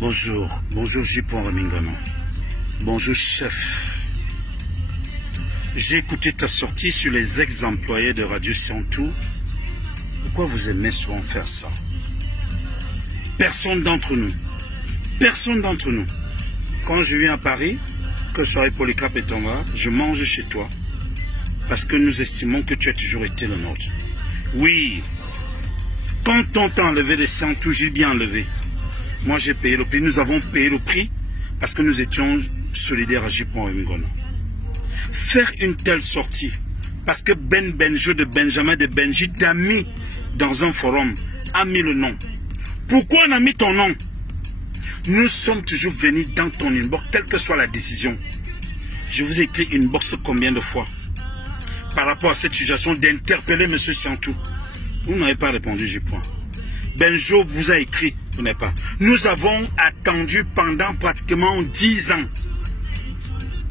Bonjour, bonjour J.Point Remingano. Bonjour chef. J'ai écouté ta sortie sur les ex-employés de Radio Siantou. Pourquoi vous aimez souvent faire ça? Personne d'entre nous, quand je viens à Paris, que ce soit Polycarpe et Tonga, je mange chez toi. Parce que nous estimons que tu as toujours été le nôtre. Oui, quand on t'a enlevé les Siantou, j'ai bien enlevé. Moi j'ai payé le prix, nous avons payé le prix parce que nous étions solidaires à J.Point Remingano. Faire une telle sortie, parce que Benjo de Benjamin de Benji t'a mis dans un forum, a mis le nom. Pourquoi on a mis ton nom? Nous sommes toujours venus dans ton inbox, quelle que soit la décision. Je vous ai écrit inbox combien de fois par rapport à cette situation d'interpeller M. Siantou. Vous n'avez pas répondu, J.Point. Benjo vous a écrit, vous n'avez pas. Nous avons attendu pendant pratiquement 10 ans.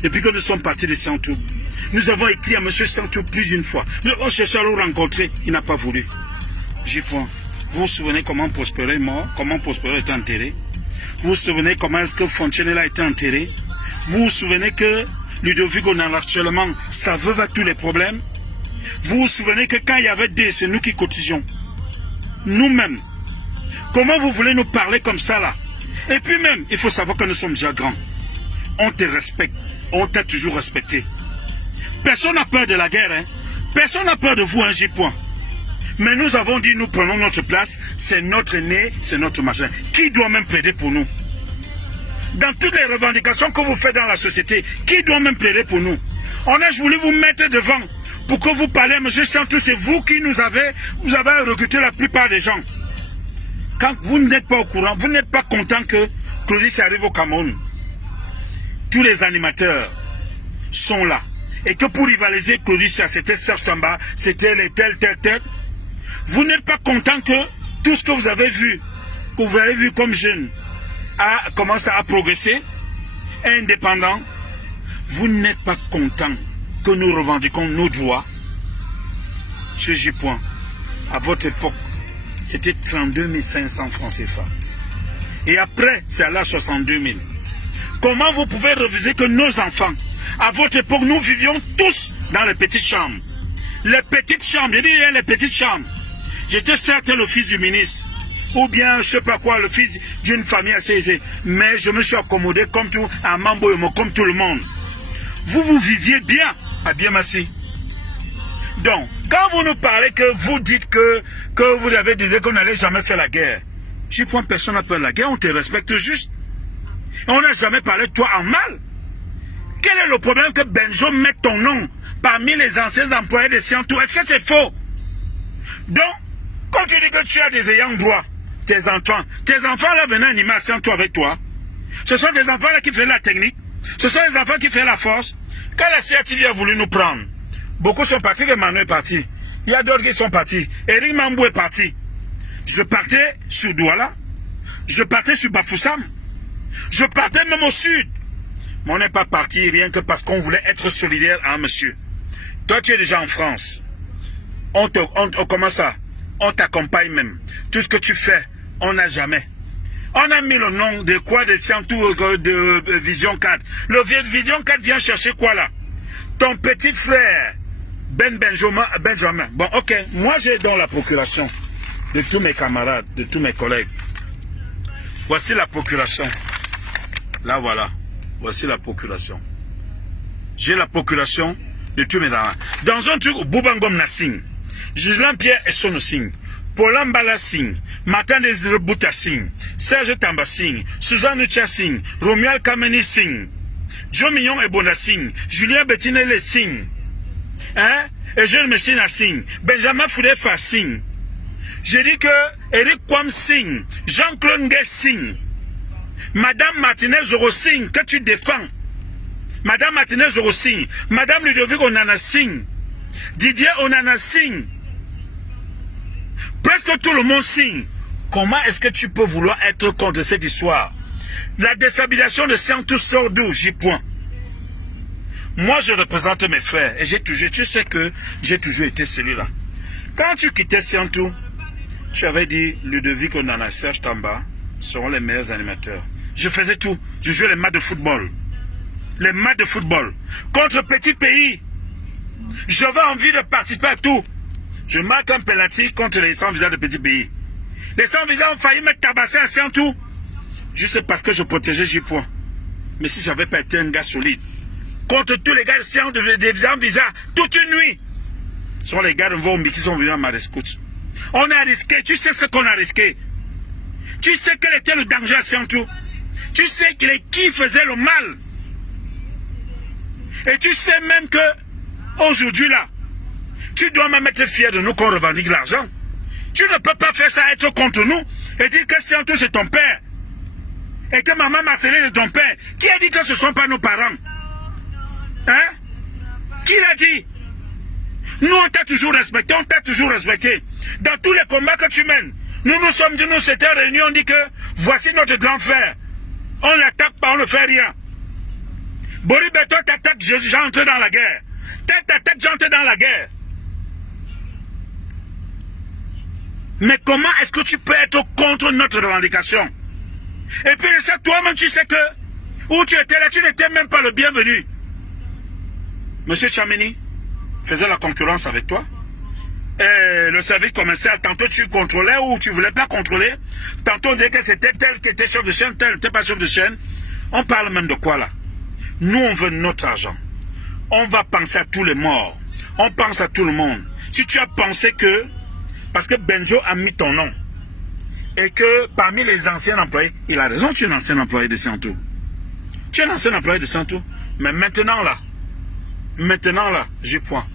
Depuis que nous sommes partis de Siantou. Nous avons écrit à M. Siantou plus d'une fois. Nous avons cherché à le rencontrer, il n'a pas voulu. J.Point. Vous vous souvenez comment Prospero est mort, comment Prospero est enterré? Vous vous souvenez comment est-ce que Fonctionella a été enterré? Vous vous souvenez que Ludovic Onana actuellement, sa veuve a tous les problèmes? Vous vous souvenez que quand il y avait des, c'est nous qui cotisions? Nous-mêmes. Comment vous voulez nous parler comme ça là? Et puis même, il faut savoir que nous sommes déjà grands. On te respecte, on t'a toujours respecté. Personne n'a peur de la guerre, hein? Personne n'a peur de vous, hein, J.Point. Mais nous avons dit, nous prenons notre place, c'est notre aîné, c'est notre machin. Qui doit même plaider pour nous? Dans toutes les revendications que vous faites dans la société, qui doit même plaider pour nous? On a voulu vous mettre devant pour que vous parliez, M. Siantou, c'est vous qui vous avez recruté la plupart des gens. Quand vous n'êtes pas au courant, vous n'êtes pas content que Claudie arrive au Cameroun. Tous les animateurs sont là. Et que pour rivaliser Claudie, c'était Serge Tamba, c'était les tel. Vous n'êtes pas content que tout ce que vous avez vu comme jeune, a commencé à progresser, indépendant. Vous n'êtes pas content que nous revendiquons nos droits. Monsieur J.Point, à votre époque, c'était 32 500 francs CFA. Et après, c'est à l'âge 62 000. Comment vous pouvez refuser que nos enfants, à votre époque, nous vivions tous dans les petites chambres? Les petites chambres, je dis les petites chambres. J'étais certes le fils du ministre, ou bien, je ne sais pas quoi, le fils d'une famille assez aisée. Mais je me suis accommodé comme tout, à Mamboyomo, comme tout le monde. Vous viviez bien à Biémassi. Donc, quand vous nous parlez que vous dites que vous avez dit qu'on n'allait jamais faire la guerre, J.Point, personne n'a peur de la guerre, on te respecte juste. On n'a jamais parlé de toi en mal. Quel est le problème que Benjo mette ton nom parmi les anciens employés de Siantou? Est-ce que c'est faux? Donc, quand tu dis que tu as des ayants droit, tes enfants là venaient animer à Siantou avec toi. Ce sont des enfants là qui faisaient la technique. Ce sont des enfants qui faisaient la force. Quand la CATV a voulu nous prendre, beaucoup sont partis, Emmanuel est parti. Il y a d'autres qui sont partis. Eric Mambou est parti. Je partais sur Douala. Je partais sur Bafoussam. Je partais même au sud. Mais on n'est pas parti rien que parce qu'on voulait être solidaire à un monsieur. Toi, tu es déjà en France. Comment ça? On t'accompagne même. Tout ce que tu fais, on n'a jamais. On a mis le nom de quoi? De Siantou, de Vision 4. Le Vision 4 vient chercher quoi là? Ton petit frère, Benjamin. Bon, ok. Moi, j'ai dans la procuration de tous mes camarades, de tous mes collègues. Voici la procuration. Là, voilà. Voici la procuration. J'ai la procuration de tous mes camarades. Dans un truc, Boubangom Nassing, Gislain Pierre et Sono Singh, Paulan Bala Singh, Matan Desire Bouta Singh, Serge Tamba Singh, Suzanne Ucha Singh, Romuald Kameni Singh, Joe Mignon et Bonda Singh, Julien Bettinelli Singh, hein, et Jean Messina Singh, Benjamin Foudefa Singh. J'ai dit que Eric Kwam Singh, Jean-Claude Nguet Singh, Madame Martinez Zoro Singh, que tu défends, Madame Martinez Zoro Singh, Madame Ludovic Onana Singh, Didier Onana Singh, presque tout le monde signe. Comment est-ce que tu peux vouloir être contre cette histoire? La déstabilisation de Siantou sort d'où, J.Point? Moi, je représente mes frères et tu sais que j'ai toujours été celui-là. Quand tu quittais Siantou, tu avais dit Ludovic Onana, Serge Tamba seront les meilleurs animateurs. je faisais tout. Je jouais les matchs de football. Les matchs de football. Contre petit pays. J'avais envie de participer à tout. Je marque un penalty contre les sans-visa de petit pays. Les sans-visa ont failli me tabasser à tout. Juste parce que je protégeais J-Point. Mais si j'avais pas été un gars solide, contre tous les gars des sans-visa, toute une nuit, ce sont les gars de Vombi qui sont venus à ma rescousse. On a risqué, tu sais ce qu'on a risqué. Tu sais quel était le danger à Siantou. Tu sais qui faisait le mal. Et tu sais même que, aujourd'hui là, tu dois même être fier de nous qu'on revendique l'argent. Tu ne peux pas faire ça, être contre nous, et dire que Siantou c'est ton père. Et que maman Marcelin est ton père. Qui a dit que ce ne sont pas nos parents? Hein? Qui l'a dit? Nous, on t'a toujours respecté, on t'a toujours respecté. Dans tous les combats que tu mènes, nous sommes dit, nous s'étions réunis, on dit que voici notre grand frère. On ne l'attaque pas, on ne fait rien. Boribeto t'attaque, j'entre dans la guerre. T'attaque, j'entre dans la guerre. Mais comment est-ce que tu peux être contre notre revendication? Et puis ça, toi-même, tu sais que où tu étais là, tu n'étais même pas le bienvenu. Monsieur Tchameni faisait la concurrence avec toi. Et le service commercial, tantôt tu contrôlais ou tu ne voulais pas contrôler. Tantôt on disait que c'était tel qui était chef de chaîne, tel n'était pas chef de chaîne. On parle même de quoi là? Nous, on veut notre argent. On va penser à tous les morts. On pense à tout le monde. Si tu as pensé que, parce que Benjo a mis ton nom, et que parmi les anciens employés, il a raison, tu es un ancien employé de Siantou. Tu es un ancien employé de Siantou. Mais maintenant là, j'ai point.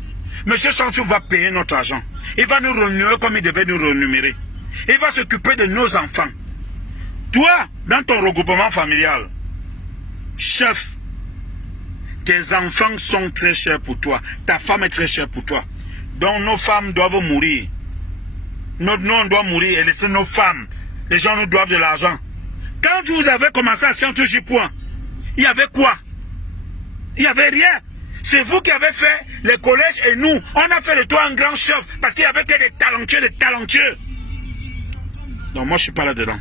Monsieur Siantou va payer notre argent. Il va nous remuer comme il devait nous renumérer. Il va s'occuper de nos enfants. Toi, dans ton regroupement familial, chef, tes enfants sont très chers pour toi. Ta femme est très chère pour toi. Donc nos femmes doivent mourir. Nous, on doit mourir et laisser nos femmes. Les gens nous doivent de l'argent. Quand vous avez commencé à Siantou J-Point, il y avait quoi? Il n'y avait rien. C'est vous qui avez fait les collèges et nous, on a fait de toi un grand chef parce qu'il n'y avait que des talentueux. Donc moi, je ne suis pas là-dedans.